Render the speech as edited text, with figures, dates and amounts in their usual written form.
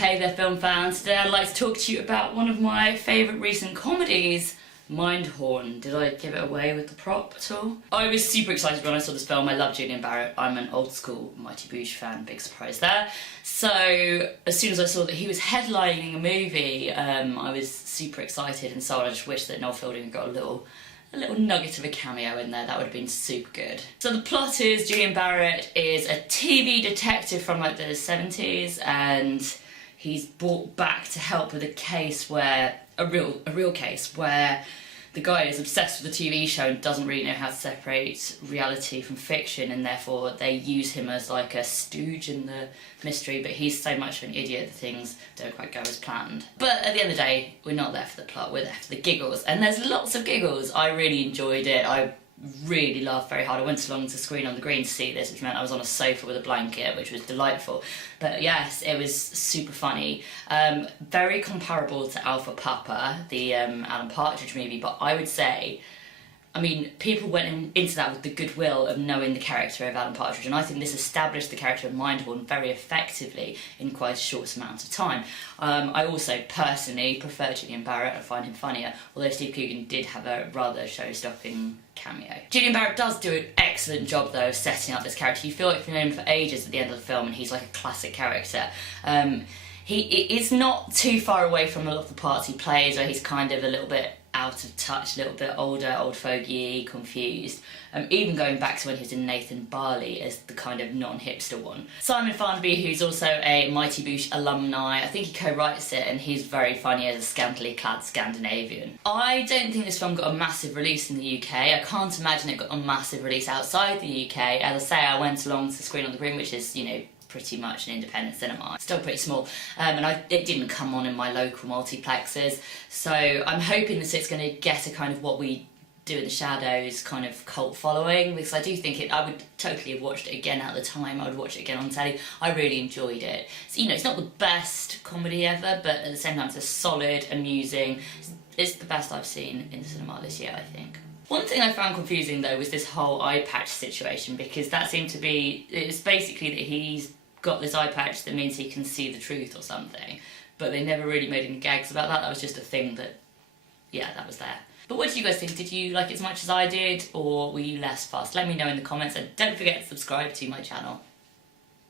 Hey there film fans, today I'd like to talk to you about one of my favourite recent comedies, Mindhorn. Did I give it away with the prop at all? I was super excited when I saw this film. I love Julian Barratt. I'm an old school Mighty Boosh fan, big surprise there. So as soon as I saw that he was headlining a movie, I was super excited and so I just wish that Noel Fielding had got a little nugget of a cameo in there. That would have been super good. So the plot is Julian Barratt is a TV detective from like the 70s and he's brought back to help with a case where, a real case where the guy is obsessed with the TV show and doesn't really know how to separate reality from fiction, and therefore they use him as like a stooge in the mystery, but he's so much of an idiot that things don't quite go as planned. But at the end of the day, we're not there for the plot, we're there for the giggles, and there's lots of giggles. I really enjoyed it. I really laughed very hard. I went along to Screen on the Green to see this, which meant I was on a sofa with a blanket, which was delightful. But yes, it was super funny. Very comparable to Alpha Papa, the Alan Partridge movie, but I would say, I mean, people went into that with the goodwill of knowing the character of Alan Partridge, and I think this established the character of Mindhorn very effectively in quite a short amount of time. I also personally prefer Julian Barratt. I find him funnier, although Steve Coogan did have a rather show-stopping cameo. Julian Barratt does do an excellent job though of setting up this character. You feel like you've known him for ages at the end of the film, and he's like a classic character. It's not too far away from a lot of the parts he plays, where he's kind of a little bit out of touch, a little bit older, old fogey, confused. Even going back to when he was in Nathan Barley as the kind of non-hipster one. Simon Farnaby, who's also a Mighty Boosh alumni, I think he co-writes it, and he's very funny as a scantily clad Scandinavian. I don't think this film got a massive release in the UK. I can't imagine it got a massive release outside the UK. As I say, I went along to Screen on the Green, which is, you know, pretty much an independent cinema. Still pretty small, and it didn't come on in my local multiplexes, so I'm hoping that it's going to get a kind of What We Do in the Shadows kind of cult following, because I do think I would totally have watched it again at the time. I would watch it again on telly. I really enjoyed it. So, you know, it's not the best comedy ever, but at the same time it's a solid, amusing, it's the best I've seen in the cinema this year, I think. One thing I found confusing though was this whole eye patch situation, because that seemed to be, it's basically that he's got this eye patch that means he can see the truth or something, but they never really made any gags about that. That was just a thing that, yeah, that was there. But what did you guys think? Did you like it as much as I did, or were you less fussed? Let me know in the comments, and don't forget to subscribe to my channel.